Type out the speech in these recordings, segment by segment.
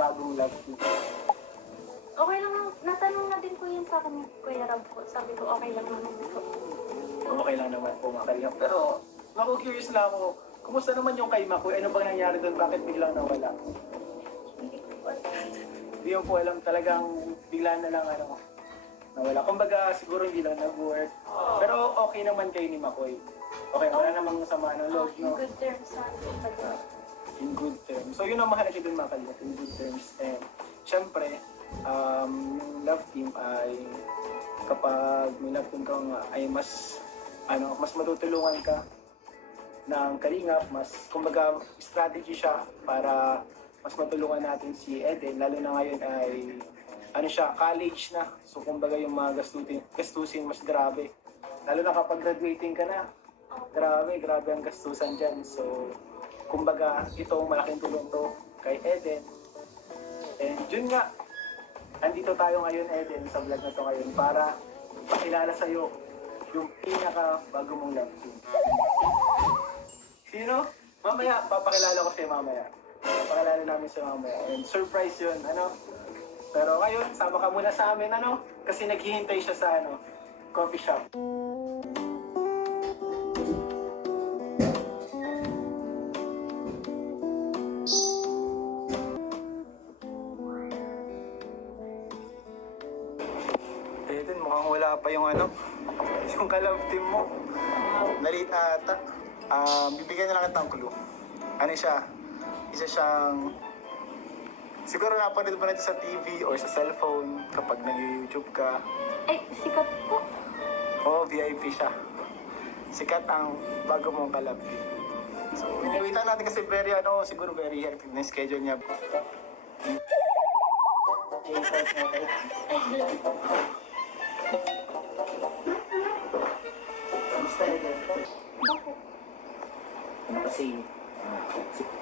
bagong love team? Okay lang, natanong na din po yun sa akin ni Kuya Rob po. Sabi ko, okay lang naman po. Okay lang naman po mga kalingap. Pero, curious lang ako, kumusta naman yung kay Makoy? Ano bang nangyari doon? Bakit biglang nawala? Hindi ko po alam. Hindi ko po alam, talagang bigla na lang nawala. Kumbaga, siguro hindi lang nag-work. Pero okay naman kayo ni Makoy. Okay, wala namang sama ng loob, In no? good terms na po talaga. In good terms. So, yun ang mahalaga dun mga kalingap, in good terms. And, syempre, yung love team ay kapag may love team ka ay mas matutulungan ka ng kalingap, mas kumbaga strategy siya para mas matulungan natin si Eden, lalo na ngayon ay college na. So kumbaga yung mga gastusin mas grabe. Lalo na kapag graduating ka na, grabe ang gastusan dyan. So kumbaga itong malaking tulong to kay Eden. And yun nga, andito tayo ngayon, Eden, sa vlog na to ngayon para pakilala sa'yo yung pinaka-bago mong love team. Sino? Mamaya, papakilala ko sa'yo mamaya. Papakilala namin sa'yo mamaya. And surprise yun, Pero ngayon, sama ka muna sa amin, Kasi naghihintay siya sa, coffee shop. Mukhang wala pa yung yung ka-love team mo. Nalit ata. Bibigyan na lang kitang clue. Ano siya? Isa siyang... Siguro napanood mo na ito sa TV or sa cellphone kapag nag-YouTube ka. Ay, sikat po. Oo, VIP siya. Sikat ang bago mong ka-love team. So, iniwitan natin kasi siguro very hectic na schedule niya. Kasi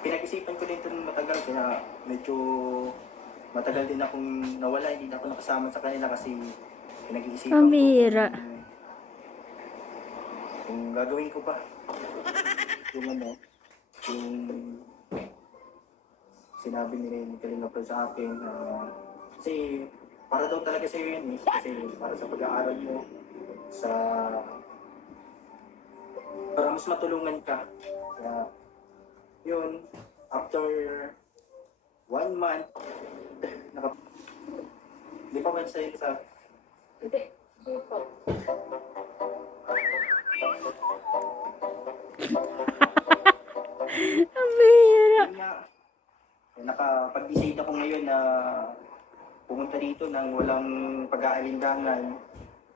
pinag-isipan ko din ito matagal, kaya medyo matagal din akong nawala, hindi na ako nakasama sa kanila kasi pinag-iisipan ko Pambihira. kung gagawin ko pa yung sinabi ni Kalinga Prab sa akin, kasi para daw talaga sa iyo yun kasi para sa pag-aaral mo, para mas matulungan ka. Kaya, yun, after 1 month, di pa ba sa'yo sa... Hindi po. Ang bihira. Yun nga, nakapag-decide ako ngayon na pumunta dito nang walang pag-aalinlangan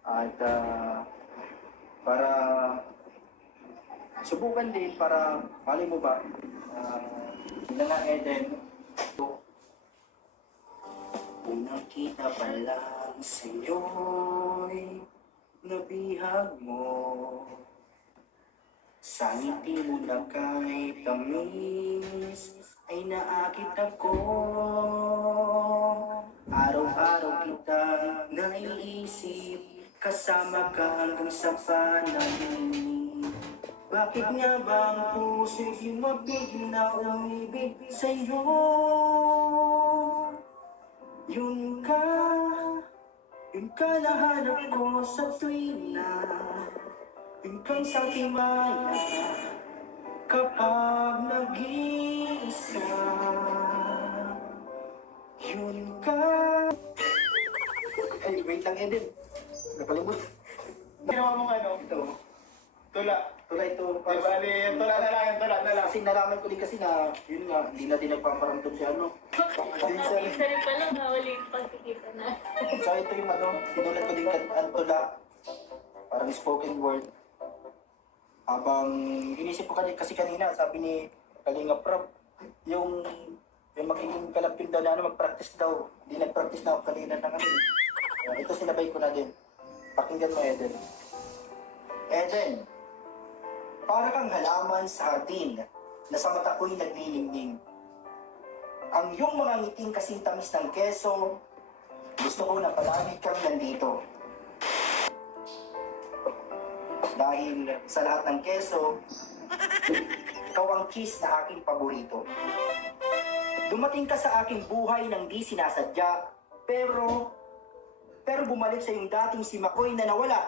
at para subukan din para, malay mo ba, yun na Eden. Unang kita pa lang sa'yo'y nabihag mo. Sa ngiti mo na kahit tamis ay naakit ako. Araw-araw kita naiisip, kasama ka hanggang sa panaginip. Bakit nga ba ang puso'y mabig na umibig sa'yo? Yun ka nahanap ko sa tuwina. Yun kang sa timaya kapag nag-iisa. Yun ka... Ay, wait lang, Eden. Nakalimut. Ginawa mong Ito. tula. Tula ito. Di bali, tula na lang. Kasi nalaman ko din kasi na, yun nga, hindi na din nagpaparamdam si Isa rin pala, hawali yung pagkikita na. So ito yung sinulat ko din ang tula. Parang spoken word. Habang inisip ko kasi kanina, sabi ni Kalinga Prab, yung magiging kalapin daw na mag-practice daw. Hindi nag-practice na ako kanina na kami. Ito sinabay ko na din. Pakinggan mo, Eden. Eden, para kang halaman sa hardin na sa mata ko'y naglilingling. Ang iyong mga ngiting kasing tamis ng keso, gusto ko na palagi kang nandito. Dahil sa lahat ng keso, ikaw ang kiss na aking paborito. Dumating ka sa aking buhay nang di sinasadya, pero bumalik sa yung dating si Makoy na nawala.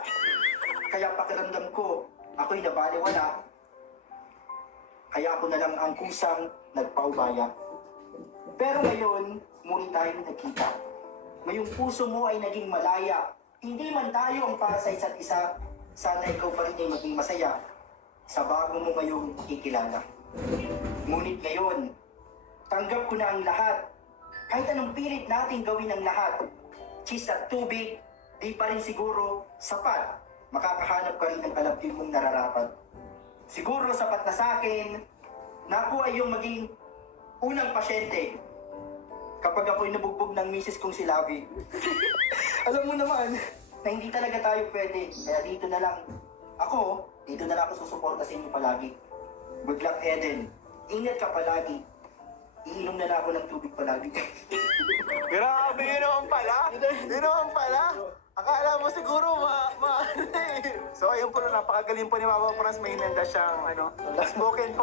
Kaya pakiramdam ko, ako'y nabaliwala. Kaya ako na lang ang kusang nagpaubaya. Pero ngayon, muli tayong nagkita. Ngayong puso mo ay naging malaya. Hindi man tayo ang para sa isa't isa, sana ikaw pa rin ay maging masaya sa bago mo ngayong ikilala. Ngunit ngayon, tanggap ko na ang lahat. Kahit anong pilit natin gawin ang lahat. Cheese at tubig, di pa rin siguro sapat. Makakahanap ka rin ng kalabtin mong nararapat. Siguro sapat na sa akin na ako ay yung maging unang pasyente kapag ako'y nabugbog ng misis kong si Lavi. Alam mo naman na hindi talaga tayo pwede. Kaya dito na lang ako susuporta sa inyo palagi. Good luck, Eden. Ingat ka palagi. Iinom na lang ako ng tubig palagi. Grabe, yun naman pala. Yun naman pala. Akala mo siguro So ayun po, napakagaling po ni Mama Franz. May hinanda siyang spoken